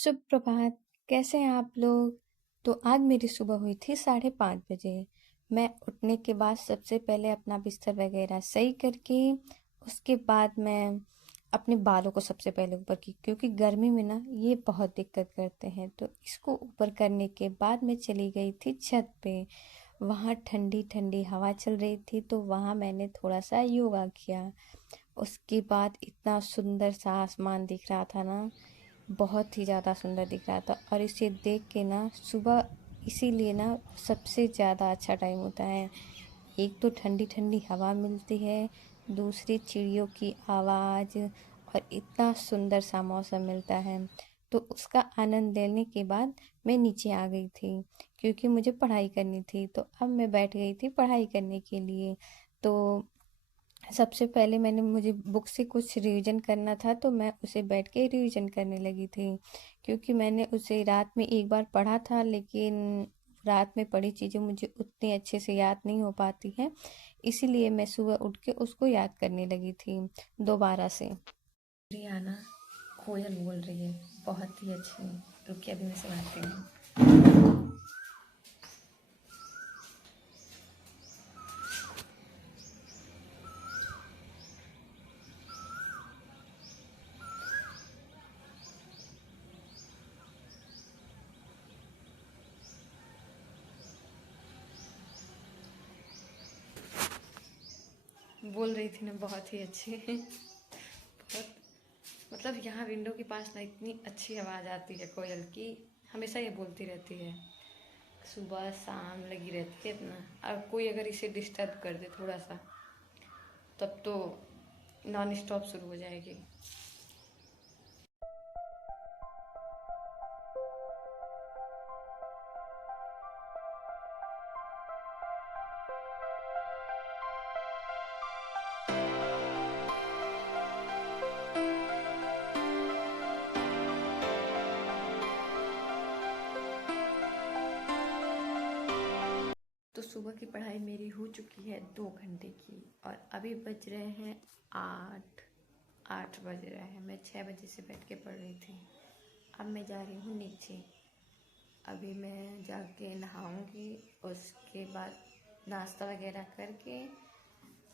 सुप्रभात। कैसे हैं आप लोग? तो आज मेरी सुबह हुई थी 5:30 बजे। मैं उठने के बाद सबसे पहले अपना बिस्तर वगैरह सही करके उसके बाद मैं अपने बालों को सबसे पहले ऊपर की, क्योंकि गर्मी में ना ये बहुत दिक्कत करते हैं। तो इसको ऊपर करने के बाद मैं चली गई थी छत पे। वहाँ ठंडी ठंडी हवा चल रही थी, तो वहाँ मैंने थोड़ा सा योगा किया। उसके बाद इतना सुंदर सा आसमान दिख रहा था ना, बहुत ही ज़्यादा सुंदर दिख रहा था। और इसे देख के ना सुबह इसीलिए ना सबसे ज़्यादा अच्छा टाइम होता है। एक तो ठंडी ठंडी हवा मिलती है, दूसरी चिड़ियों की आवाज़, और इतना सुंदर सा मौसम मिलता है। तो उसका आनंद लेने के बाद मैं नीचे आ गई थी, क्योंकि मुझे पढ़ाई करनी थी। तो अब मैं बैठ गई थी पढ़ाई करने के लिए। तो सबसे पहले मुझे बुक से कुछ रिवीजन करना था, तो मैं उसे बैठ के रिवीजन करने लगी थी, क्योंकि मैंने उसे रात में एक बार पढ़ा था, लेकिन रात में पढ़ी चीज़ें मुझे उतने अच्छे से याद नहीं हो पाती हैं। इसीलिए मैं सुबह उठ के उसको याद करने लगी थी दोबारा से। रियाना कोयल बोल रही है, बहुत ही अच्छी। रुकिए, अभी मैं सुनाती हूँ। बोल रही थी ना, बहुत ही अच्छी। बहुत, मतलब यहाँ विंडो के पास ना इतनी अच्छी आवाज़ आती है कोयल की। हमेशा ये बोलती रहती है, सुबह शाम लगी रहती है इतना। और कोई अगर इसे डिस्टर्ब कर दे थोड़ा सा, तब तो नॉन स्टॉप शुरू हो जाएगी। तो सुबह की पढ़ाई मेरी हो चुकी है 2 घंटे की, और अभी बज रहे हैं 8। 8 बज रहे हैं। मैं 6 बजे से बैठ के पढ़ रही थी। अब मैं जा रही हूँ नीचे। अभी मैं जाके नहाऊंगी, उसके बाद नाश्ता वगैरह करके,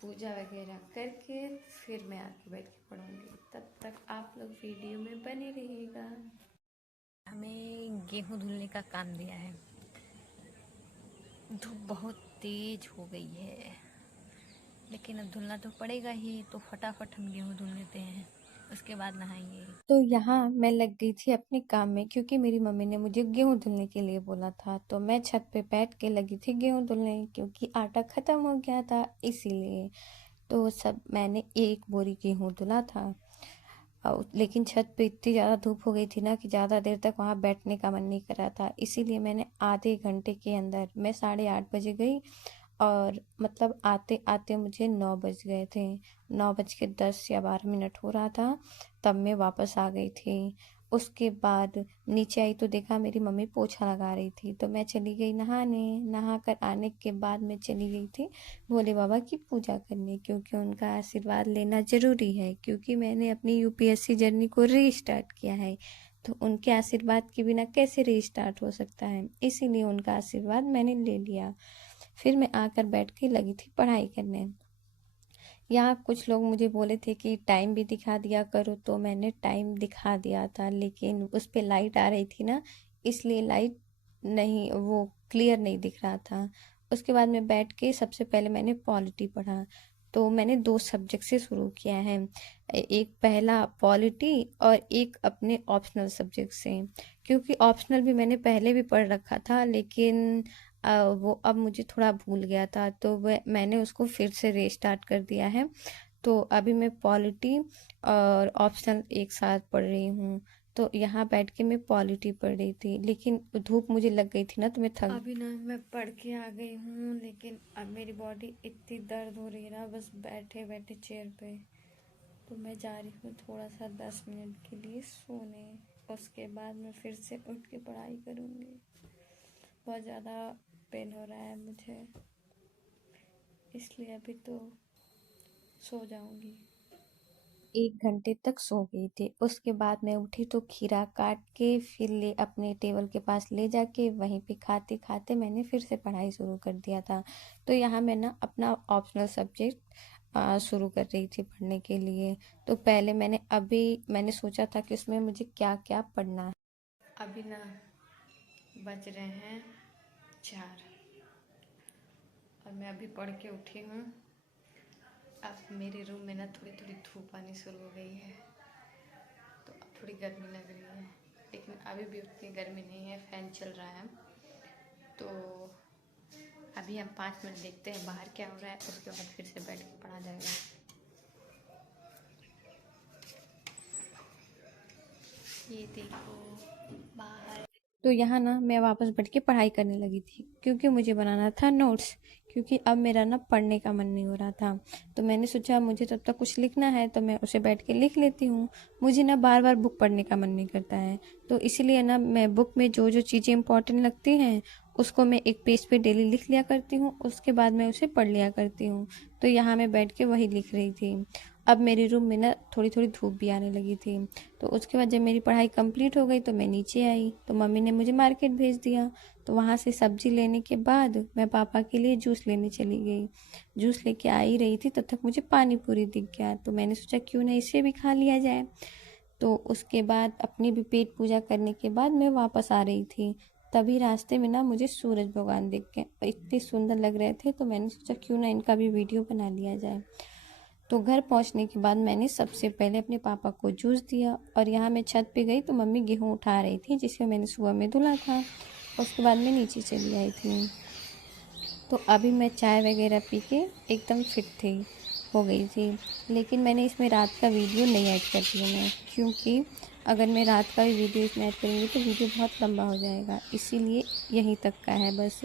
पूजा वगैरह करके, फिर मैं आके बैठ के पढ़ूंगी। तब तक आप लोग वीडियो में बने रहिएगा। हमें गेहूं धुलने का काम दिया है। धूप बहुत तेज हो गई है, लेकिन अब धुलना तो पड़ेगा ही, तो फटाफट हम गेहूं धुल लेते हैं, उसके बाद नहाएंगे। तो यहाँ मैं लग गई थी अपने काम में, क्योंकि मेरी मम्मी ने मुझे गेहूं धुलने के लिए बोला था। तो मैं छत पे बैठ के लगी थी गेहूं धुलने, क्योंकि आटा ख़त्म हो गया था इसीलिए। तो सब मैंने एक बोरी गेहूं धुला था। लेकिन छत पे इतनी ज़्यादा धूप हो गई थी ना, कि ज़्यादा देर तक वहाँ बैठने का मन नहीं कर रहा था। इसीलिए मैंने आधे घंटे के अंदर, मैं 8:30 बजे गई, और मतलब आते आते मुझे 9 बज गए थे। 9:10 या 12 मिनट हो रहा था, तब मैं वापस आ गई थी। उसके बाद नीचे आई तो देखा मेरी मम्मी पोछा लगा रही थी, तो मैं चली गई नहाने। नहा कर आने के बाद मैं चली गई थी भोले बाबा की पूजा करने, क्योंकि उनका आशीर्वाद लेना ज़रूरी है, क्योंकि मैंने अपनी यूपीएससी जर्नी को रीस्टार्ट किया है। तो उनके आशीर्वाद के बिना कैसे रीस्टार्ट हो सकता है, इसीलिए उनका आशीर्वाद मैंने ले लिया। फिर मैं आकर बैठ के लगी थी पढ़ाई करने। यहाँ कुछ लोग मुझे बोले थे कि टाइम भी दिखा दिया करो, तो मैंने टाइम दिखा दिया था, लेकिन उस पे लाइट आ रही थी ना, इसलिए लाइट नहीं, वो क्लियर नहीं दिख रहा था। उसके बाद मैं बैठ के सबसे पहले मैंने पॉलिटी पढ़ा। तो मैंने 2 सब्जेक्ट से शुरू किया है, एक पहला पॉलिटी और एक अपने ऑप्शनल सब्जेक्ट से। क्योंकि ऑप्शनल भी मैंने पहले भी पढ़ रखा था, लेकिन वो अब मुझे थोड़ा भूल गया था, तो वह मैंने उसको फिर से रीस्टार्ट कर दिया है। तो अभी मैं पॉलिटी और ऑप्शनल एक साथ पढ़ रही हूँ। तो यहाँ बैठ के मैं पॉलिटी पढ़ रही थी, लेकिन धूप मुझे लग गई थी ना, तो मैं थक। अभी ना मैं पढ़ के आ गई हूँ, लेकिन अब मेरी बॉडी इतनी दर्द हो रही है ना, बस बैठे बैठे चेयर पे। तो मैं जा रही हूँ थोड़ा सा 10 मिनट के लिए सोने। उसके बाद मैं फिर से उठ के पढ़ाई करूँगी। बहुत ज़्यादा पेन हो रहा है मुझे, इसलिए अभी तो सो जाऊंगी। 1 घंटे तक सो गई थी। उसके बाद मैं उठी तो खीरा काट के फिर ले अपने टेबल के पास ले जाके वहीं पे खाते-खाते मैंने फिर से पढ़ाई शुरू कर दिया था। तो यहाँ मैं ना अपना ऑप्शनल सब्जेक्ट शुरू कर रही थी पढ़ने के लिए। तो पहले मैंने सोचा था कि उसमें मुझे क्या-क्या पढ़ना है। अभी ना बज रहे हैं 4 और मैं अभी पढ़ के उठी हूँ। अब मेरे रूम में ना थोड़ी थोड़ी धूप आनी शुरू हो गई है, तो अब थोड़ी गर्मी लग रही है, लेकिन अभी भी उतनी गर्मी नहीं है, फ़ैन चल रहा है। तो अभी हम 5 मिनट देखते हैं बाहर क्या हो रहा है, उसके बाद फिर से बैठ के पढ़ा जाएगा। ये देखो बाहर। तो यहाँ ना मैं वापस बैठ के पढ़ाई करने लगी थी क्योंकि मुझे बनाना था नोट्स, क्योंकि अब मेरा ना पढ़ने का मन नहीं हो रहा था। तो मैंने सोचा मुझे तब तक कुछ लिखना है तो मैं उसे बैठ के लिख लेती हूँ। मुझे ना बार बार बुक पढ़ने का मन नहीं करता है, तो इसलिए ना मैं बुक में जो जो चीज़ें इंपॉर्टेंट लगती हैं उसको मैं एक पेज पे डेली लिख लिया करती हूँ, उसके बाद मैं उसे पढ़ लिया करती हूँ। तो यहाँ मैं बैठ के वही लिख रही थी। अब मेरे रूम में ना थोड़ी थोड़ी धूप भी आने लगी थी। तो उसके बाद जब मेरी पढ़ाई कंप्लीट हो गई तो मैं नीचे आई तो मम्मी ने मुझे मार्केट भेज दिया। तो वहाँ से सब्जी लेने के बाद मैं पापा के लिए जूस लेने चली गई। जूस लेके आ ही रही थी तब तक मुझे पानी पूरी दिख गया, तो मैंने सोचा क्यों ना इसे भी खा लिया जाए। तो उसके बाद अपनी भी पेट पूजा करने के बाद मैं वापस आ रही थी। तभी रास्ते में ना मुझे सूरज भगवान दिख गए, इतने सुंदर लग रहे थे, तो मैंने सोचा क्यों ना इनका भी वीडियो बना लिया जाए। तो घर पहुंचने के बाद मैंने सबसे पहले अपने पापा को जूस दिया और यहाँ मैं छत पे गई तो मम्मी गेहूँ उठा रही थी जिसे मैंने सुबह में धुला था। उसके बाद मैं नीचे चली आई थी। तो अभी मैं चाय वगैरह पी के एकदम फिट हो गई थी। लेकिन मैंने इसमें रात का वीडियो नहीं ऐड कर दिया मैं, क्योंकि अगर मैं रात का भी वीडियो इसमें ऐड करूँगी तो वीडियो बहुत लंबा हो जाएगा, इसीलिए यहीं तक का है बस।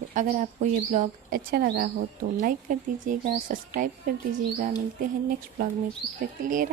तो अगर आपको ये ब्लॉग अच्छा लगा हो तो लाइक कर दीजिएगा, सब्सक्राइब कर दीजिएगा। मिलते हैं नेक्स्ट ब्लॉग में, तब तक के लिए